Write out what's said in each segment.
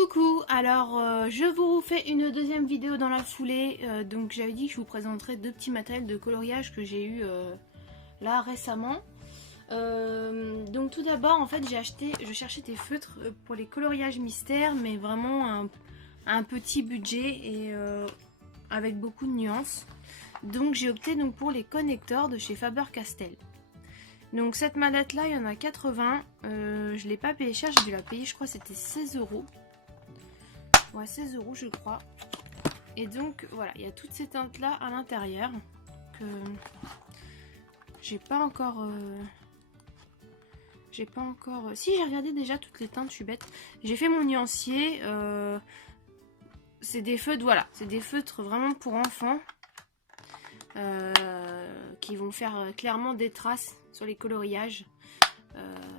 Coucou, alors je vous fais une deuxième vidéo dans la foulée. Donc j'avais dit que je vous présenterais deux petits matériels de coloriage que j'ai eu là récemment. Donc tout d'abord en fait je cherchais des feutres pour les coloriages mystères, mais vraiment un petit budget et avec beaucoup de nuances. Donc j'ai opté donc pour les connecteurs de chez Faber-Castell. Donc cette mallette là il y en a 80, je l'ai pas payé cher, j'ai dû la payer, je crois c'était 16 €. Ouais, 16 € je crois. Et donc voilà, il y a toutes ces teintes là à l'intérieur que j'ai pas encore si, j'ai regardé déjà toutes les teintes, je suis bête. J'ai fait mon nuancier. C'est des feutres, voilà, c'est des feutres vraiment pour enfants qui vont faire clairement des traces sur les coloriages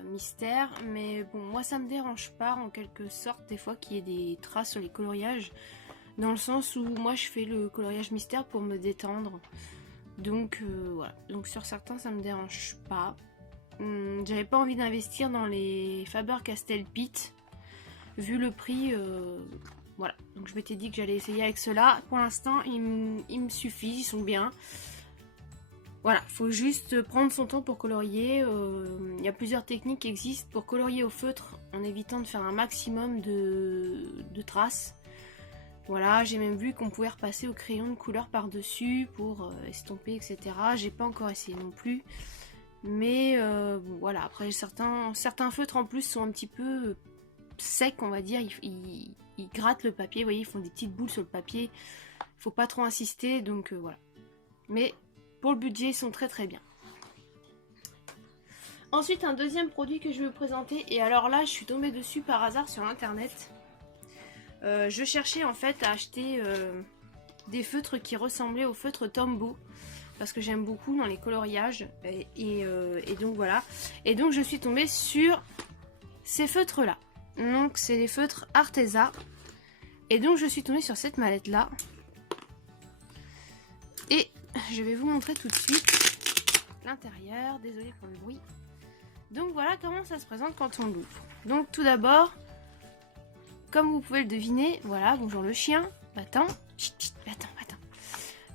mystère, mais bon, moi ça me dérange pas en quelque sorte des fois qu'il y ait des traces sur les coloriages, dans le sens où moi je fais le coloriage mystère pour me détendre, donc voilà, donc sur certains ça me dérange pas. J'avais pas envie d'investir dans les Faber-Castell Pit vu le prix, voilà, donc je m'étais dit que j'allais essayer avec ceux-là. Pour l'instant ils me suffisent, ils sont bien. Voilà, faut juste prendre son temps pour colorier. Il y a plusieurs techniques qui existent pour colorier au feutre en évitant de faire un maximum de traces. Voilà, j'ai même vu qu'on pouvait repasser au crayon de couleur par-dessus pour estomper, etc. J'ai pas encore essayé non plus. Mais bon, voilà, après certains feutres en plus sont un petit peu secs, on va dire. Ils grattent le papier, vous voyez, ils font des petites boules sur le papier. Faut pas trop insister, donc voilà. Mais pour le budget, ils sont très très bien. Ensuite, un deuxième produit que je vais vous présenter. Et alors là, je suis tombée dessus par hasard sur internet. Je cherchais en fait à acheter des feutres qui ressemblaient aux feutres Tombow. Parce que j'aime beaucoup dans les coloriages. Et donc voilà. Et donc je suis tombée sur ces feutres là. Donc c'est les feutres Arteza. Et donc je suis tombée sur cette mallette là. Et je vais vous montrer tout de suite l'intérieur, désolée pour le bruit. Donc voilà comment ça se présente quand on l'ouvre. Donc tout d'abord, comme vous pouvez le deviner, voilà, bonjour le chien, va-t'en, va-t'en.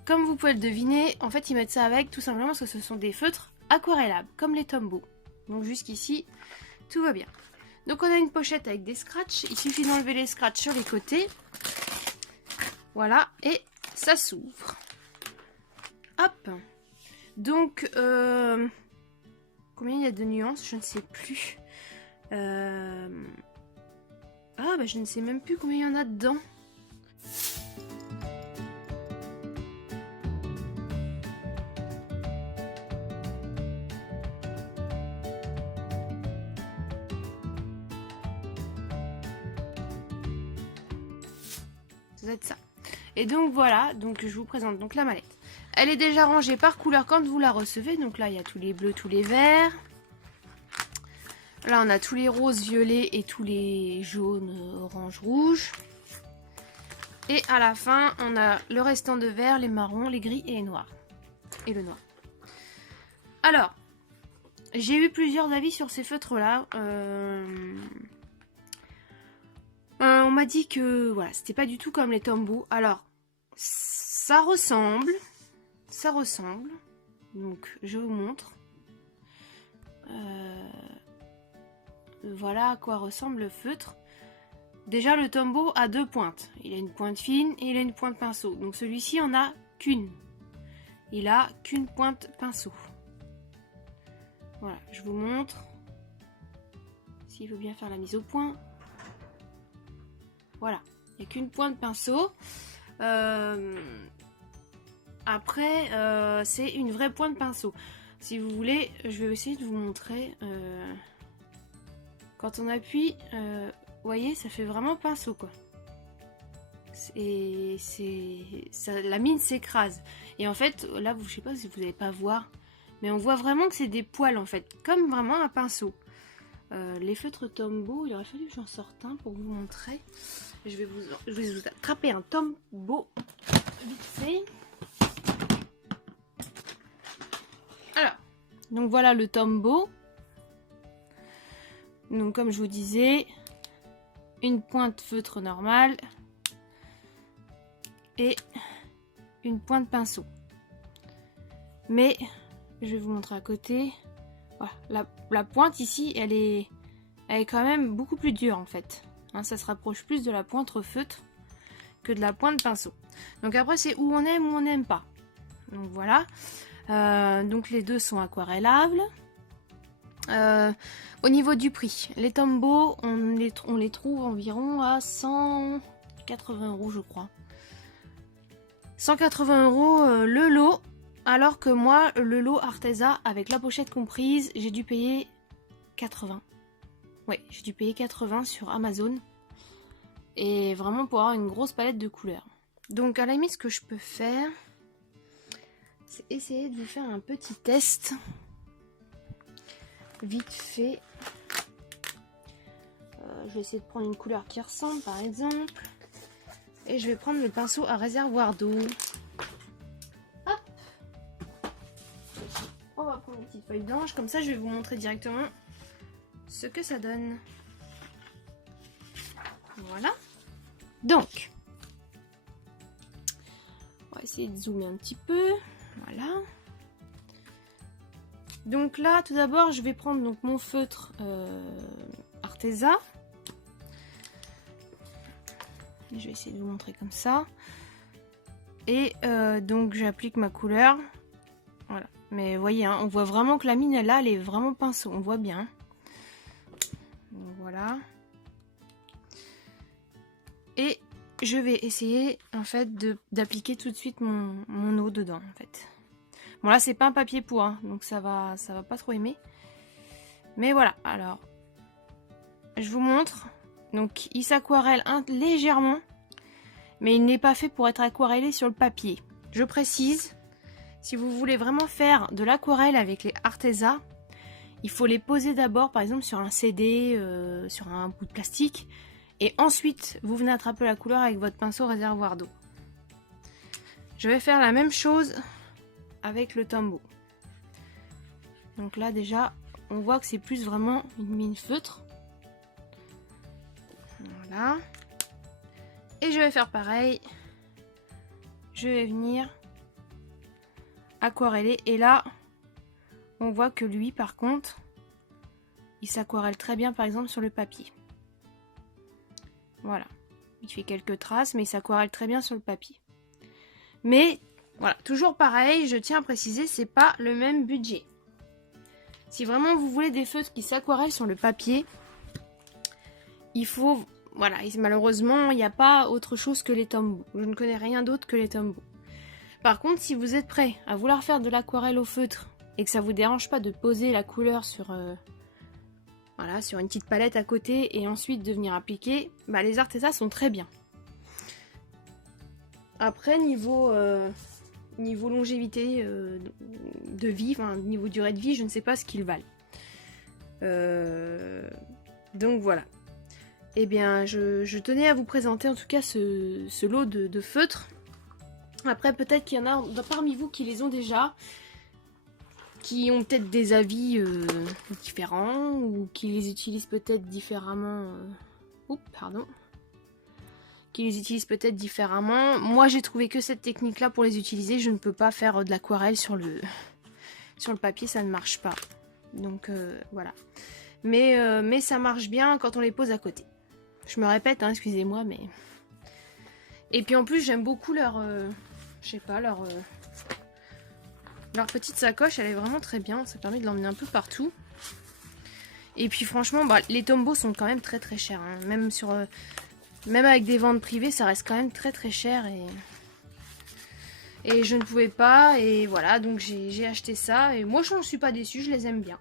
Comme vous pouvez le deviner, en fait ils mettent ça avec tout simplement parce que ce sont des feutres aquarellables, comme les Tombow. Donc jusqu'ici, tout va bien. Donc on a une pochette avec des scratchs, il suffit d'enlever les scratchs sur les côtés. Voilà, et ça s'ouvre. Hop. Donc, combien il y a de nuances? Je ne sais plus. Ah, bah je ne sais même plus combien il y en a dedans. Ça doit être ça. Et donc voilà, donc je vous présente donc la mallette. Elle est déjà rangée par couleur quand vous la recevez. Donc là, il y a tous les bleus, tous les verts. Là, on a tous les roses, violets et tous les jaunes, orange, rouge. Et à la fin, on a le restant de vert, les marrons, les gris et les noirs. Et le noir. Alors, j'ai eu plusieurs avis sur ces feutres-là. On m'a dit que voilà, c'était pas du tout comme les Tombow. Alors, ça ressemble. Donc je vous montre. Voilà à quoi ressemble le feutre. Déjà le Tombow a deux pointes. Il a une pointe fine et il a une pointe pinceau. Donc celui-ci en a qu'une. Il a qu'une pointe pinceau. Voilà, je vous montre. S'il veut bien faire la mise au point. Voilà, il n'y a qu'une pointe pinceau. Après, c'est une vraie pointe pinceau. Si vous voulez, je vais essayer de vous montrer. Quand on appuie, vous voyez, ça fait vraiment pinceau, quoi. La mine s'écrase. Et en fait, là, je sais pas si vous n'allez pas voir, mais on voit vraiment que c'est des poils, en fait, comme vraiment un pinceau. Les feutres Tombow, il aurait fallu que j'en sorte un pour vous montrer. Je vais vous attraper un Tombow vite fait. Alors, donc voilà le Tombow. Donc comme je vous disais, une pointe feutre normale et une pointe pinceau. Mais je vais vous montrer à côté. Voilà, la pointe ici, elle est quand même beaucoup plus dure en fait. Hein, ça se rapproche plus de la pointe feutre que de la pointe pinceau. Donc après c'est où on aime ou on n'aime pas. Donc voilà. Donc les deux sont aquarellables. Au niveau du prix, les Tombow, on les trouve environ à 180 € je crois. 180 € le lot, alors que moi, le lot Arteza avec la pochette comprise, j'ai dû payer 80. Ouais, j'ai dû payer 80 sur Amazon. Et vraiment pour avoir une grosse palette de couleurs. Donc à la limite, ce que je peux faire, c'est essayer de vous faire un petit test. Vite fait. Je vais essayer de prendre une couleur qui ressemble par exemple. Et je vais prendre le pinceau à réservoir d'eau. Hop. On va prendre une petite feuille blanche. Comme ça je vais vous montrer directement ce que ça donne. Voilà. Donc. On va essayer de zoomer un petit peu. Voilà. Donc là, tout d'abord, je vais prendre donc mon feutre Arteza. Je vais essayer de vous montrer comme ça. Et donc j'applique ma couleur. Voilà. Mais vous voyez, hein, on voit vraiment que la mine là, elle est vraiment pinceau. On voit bien. Donc, voilà. Et je vais essayer en fait d'appliquer tout de suite mon eau dedans en fait. Bon là c'est pas un papier pour, hein, donc ça va pas trop aimer. Mais voilà, alors je vous montre. Donc il s'aquarelle légèrement, mais il n'est pas fait pour être aquarellé sur le papier. Je précise, si vous voulez vraiment faire de l'aquarelle avec les Arteza, il faut les poser d'abord par exemple sur un CD, sur un bout de plastique, et ensuite vous venez attraper la couleur avec votre pinceau réservoir d'eau. Je vais faire la même chose avec le Tombow. Donc là déjà on voit que c'est plus vraiment une mine feutre. Voilà. Et je vais faire pareil. Je vais venir aquareller. Et là on voit que lui par contre il s'aquarelle très bien par exemple sur le papier. Voilà. Il fait quelques traces mais il s'aquarelle très bien sur le papier. Mais voilà, toujours pareil, je tiens à préciser, c'est pas le même budget. Si vraiment vous voulez des feutres qui s'aquarellent sur le papier, il faut, voilà, malheureusement, il n'y a pas autre chose que les Tombow. Je ne connais rien d'autre que les Tombow. Par contre, si vous êtes prêt à vouloir faire de l'aquarelle au feutre et que ça vous dérange pas de poser la couleur sur, voilà, sur une petite palette à côté et ensuite de venir appliquer, bah, les Arteza sont très bien. Après, niveau longévité de vie, enfin, niveau durée de vie, je ne sais pas ce qu'ils valent. Donc voilà. Eh bien, je tenais à vous présenter en tout cas ce lot de feutres. Après, peut-être qu'il y en a parmi vous qui les ont déjà, qui ont peut-être des avis différents, ou qui les utilisent peut-être différemment. Oups, pardon. Qui les utilisent peut-être différemment. Moi j'ai trouvé que cette technique là pour les utiliser, je ne peux pas faire de l'aquarelle sur le papier, ça ne marche pas. Donc voilà. Mais ça marche bien quand on les pose à côté. Je me répète, hein, excusez-moi, mais... Et puis en plus j'aime beaucoup leur... je sais pas, leur petite sacoche, elle est vraiment très bien. Ça permet de l'emmener un peu partout. Et puis franchement, bah, les Tombow sont quand même très très chers. Hein. Même sur... Même avec des ventes privées, ça reste quand même très très cher et je ne pouvais pas. Et voilà, donc j'ai acheté ça. Et moi, je n'en suis pas déçue, je les aime bien.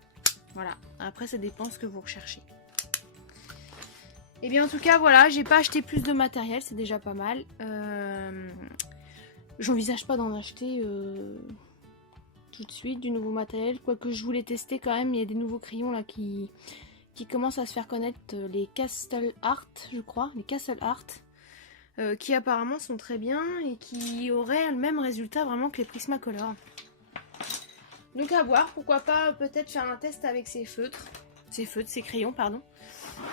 Voilà, après ça dépend ce que vous recherchez. Et bien en tout cas, voilà, j'ai pas acheté plus de matériel, c'est déjà pas mal. J'envisage pas d'en acheter tout de suite du nouveau matériel. Quoique je voulais tester quand même, il y a des nouveaux crayons là qui commencent à se faire connaître, les Castle Art, je crois, les Castle Art, qui apparemment sont très bien et qui auraient le même résultat vraiment que les Prismacolor. Donc à voir, pourquoi pas peut-être faire un test avec ces feutres. ces feutres, ces crayons, pardon.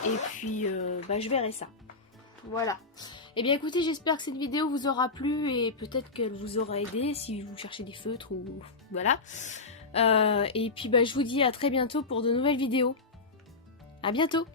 Et puis, je verrai ça. Voilà. Eh bien écoutez, j'espère que cette vidéo vous aura plu et peut-être qu'elle vous aura aidé si vous cherchez des feutres ou... Voilà. Et puis je vous dis à très bientôt pour de nouvelles vidéos. À bientôt!